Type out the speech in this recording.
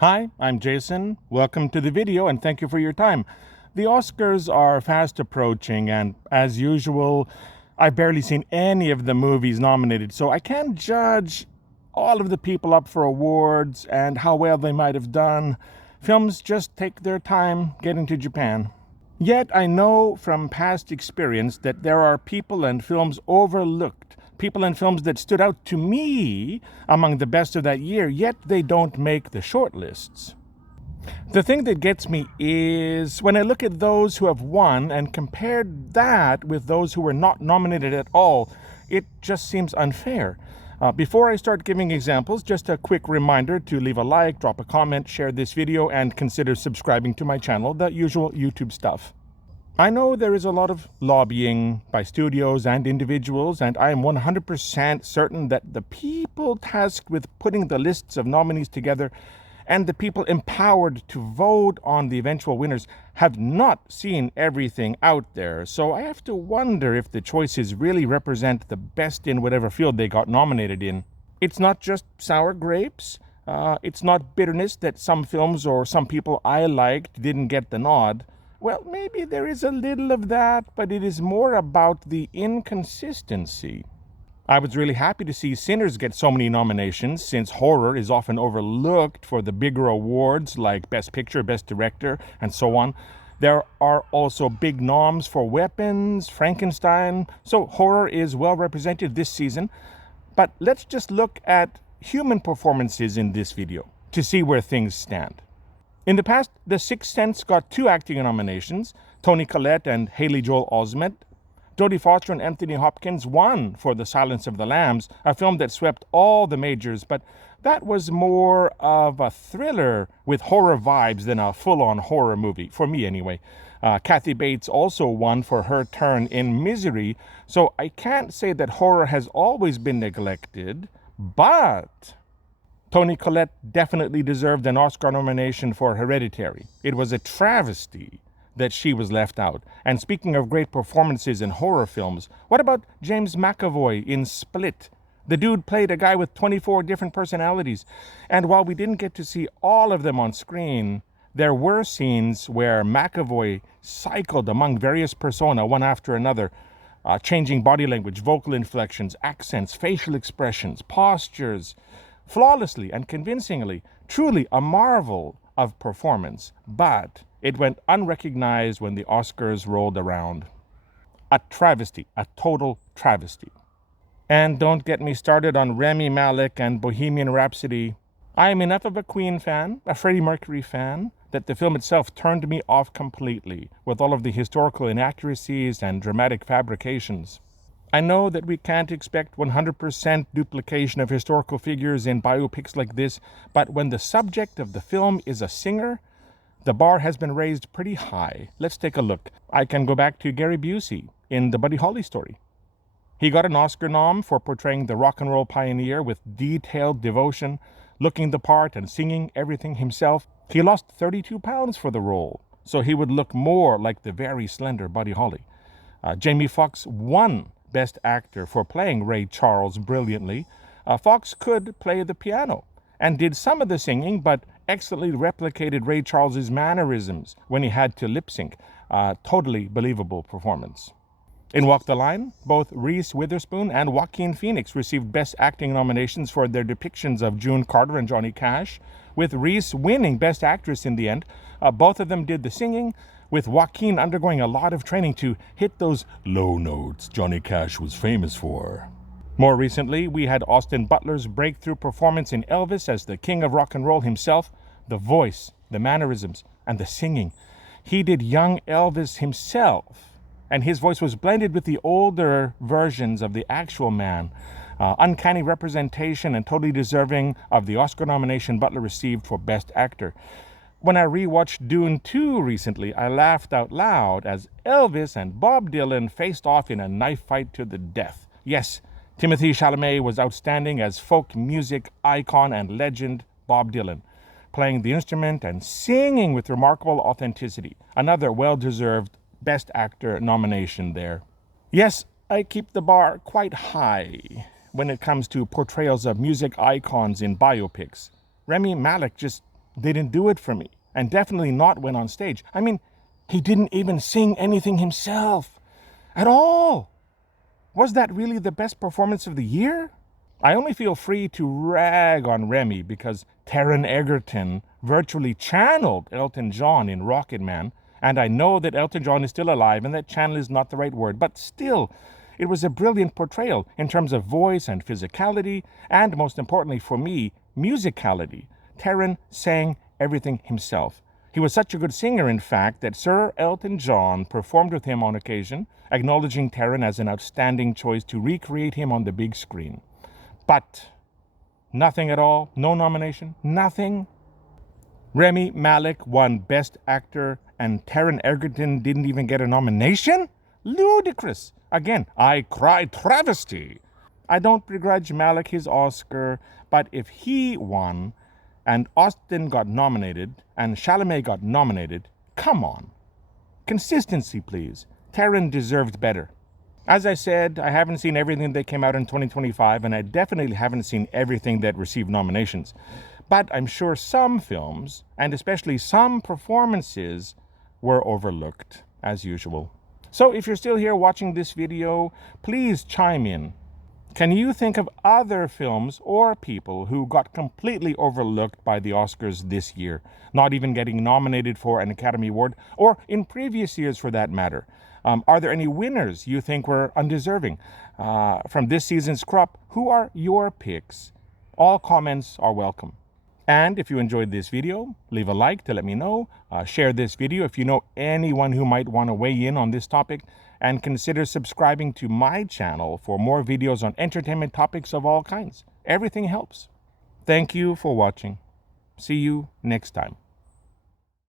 Hi, I'm Jason. Welcome to the video and thank you for your time. The Oscars are fast approaching and as usual, I've barely seen any of the movies nominated, so I can't judge all of the people up for awards and how well they might have done. Films just take their time getting to Japan. Yet I know from past experience that there are people and films overlooked, people and films that stood out to me among the best of that year, yet they don't make the shortlists. The thing that gets me is when I look at those who have won and compared that with those who were not nominated at all, it just seems unfair. Before I start giving examples, just a quick reminder to leave a like, drop a comment, share this video, and consider subscribing to my channel, the usual YouTube stuff. I know there is a lot of lobbying by studios and individuals, and I am 100% certain that the people tasked with putting the lists of nominees together and the people empowered to vote on the eventual winners have not seen everything out there. So I have to wonder if the choices really represent the best in whatever field they got nominated in. It's not just sour grapes. It's not bitterness that some films or some people I liked didn't get the nod. Well, maybe there is a little of that, but it is more about the inconsistency. I was really happy to see Sinners get so many nominations, since horror is often overlooked for the bigger awards like Best Picture, Best Director, and so on. There are also big noms for Weapons, Frankenstein, so horror is well represented this season. But let's just look at human performances in this video to see where things stand. In the past, The Sixth Sense got 2 acting nominations, Toni Collette and Haley Joel Osment. Jodie Foster and Anthony Hopkins won for The Silence of the Lambs, a film that swept all the majors, but that was more of a thriller with horror vibes than a full-on horror movie, for me anyway. Kathy Bates also won for her turn in Misery, so I can't say that horror has always been neglected, but Toni Collette definitely deserved an Oscar nomination for Hereditary. It was a travesty that she was left out. And speaking of great performances in horror films, what about James McAvoy in Split? The dude played a guy with 24 different personalities. And while we didn't get to see all of them on screen, there were scenes where McAvoy cycled among various persona one after another, changing body language, vocal inflections, accents, facial expressions, postures, flawlessly and convincingly. Truly a marvel of performance. But it went unrecognized when the Oscars rolled around. A travesty, a total travesty. And don't get me started on Rami Malek and Bohemian Rhapsody. I am enough of a Queen fan, a Freddie Mercury fan, that the film itself turned me off completely with all of the historical inaccuracies and dramatic fabrications. I know that we can't expect 100% duplication of historical figures in biopics like this, but when the subject of the film is a singer, the bar has been raised pretty high. Let's take a look. I can go back to Gary Busey in the Buddy Holly story. He got an Oscar nom for portraying the rock and roll pioneer with detailed devotion, looking the part and singing everything himself. He lost 32 pounds for the role, so he would look more like the very slender Buddy Holly. Jamie Foxx won Best Actor for playing Ray Charles brilliantly. Foxx could play the piano and did some of the singing, but excellently replicated Ray Charles's mannerisms when he had to lip sync. Totally believable performance. In Walk the Line, both Reese Witherspoon and Joaquin Phoenix received Best Acting nominations for their depictions of June Carter and Johnny Cash, with Reese winning Best Actress in the end. Both of them did the singing, with Joaquin undergoing a lot of training to hit those low notes Johnny Cash was famous for. More recently, we had Austin Butler's breakthrough performance in Elvis as the king of rock and roll himself. The voice, the mannerisms, and the singing. He did young Elvis himself, and his voice was blended with the older versions of the actual man. Uncanny representation and totally deserving of the Oscar nomination Butler received for Best Actor. When I rewatched Dune 2 recently, I laughed out loud as Elvis and Bob Dylan faced off in a knife fight to the death. Yes, Timothée Chalamet was outstanding as folk music icon and legend Bob Dylan, playing the instrument and singing with remarkable authenticity. Another well-deserved Best Actor nomination there. Yes, I keep the bar quite high when it comes to portrayals of music icons in biopics. Rami Malek just didn't do it for me, and definitely not when on stage. I mean, he didn't even sing anything himself at all. Was that really the best performance of the year? I only feel free to rag on Remy because Taron Egerton virtually channeled Elton John in Rocket Man, and I know that Elton John is still alive and that channel is not the right word, but still, it was a brilliant portrayal in terms of voice and physicality, and most importantly for me, musicality. Taron sang everything himself. He was such a good singer, in fact, that Sir Elton John performed with him on occasion, acknowledging Taron as an outstanding choice to recreate him on the big screen. But nothing at all, no nomination, nothing. Rami Malek won Best Actor and Taron Egerton didn't even get a nomination? Ludicrous. Again, I cry travesty. I don't begrudge Malek his Oscar, but if he won and Austin got nominated and Chalamet got nominated, come on. Consistency, please. Taron deserved better. As I said, I haven't seen everything that came out in 2025, and I definitely haven't seen everything that received nominations. But I'm sure some films, and especially some performances, were overlooked, as usual. So if you're still here watching this video, please chime in. Can you think of other films or people who got completely overlooked by the Oscars this year, not even getting nominated for an Academy Award, or in previous years for that matter? Are there any winners you think were undeserving? From this season's crop, who are your picks? All comments are welcome. And if you enjoyed this video, leave a like to let me know. Share this video if you know anyone who might want to weigh in on this topic. And consider subscribing to my channel for more videos on entertainment topics of all kinds. Everything helps. Thank you for watching. See you next time.